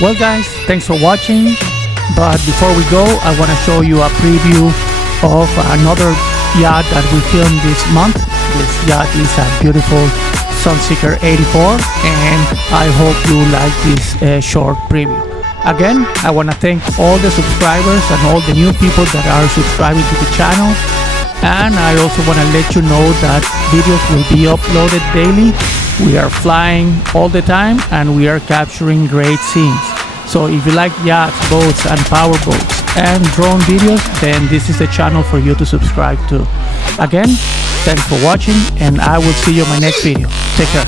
Well guys, thanks for watching, but before we go I want to show you a preview of another yacht that we filmed this month. This yacht is a beautiful Sunseeker 84 and I hope you like this short preview. Again, I want to thank all the subscribers and all the new people that are subscribing to the channel, and I also want to let you know that videos will be uploaded daily. We are flying all the time and we are capturing great scenes. So if you like yachts, boats and power boats and drone videos, then this is the channel for you to subscribe to. Again, thanks for watching and I will see you in my next video. Take care.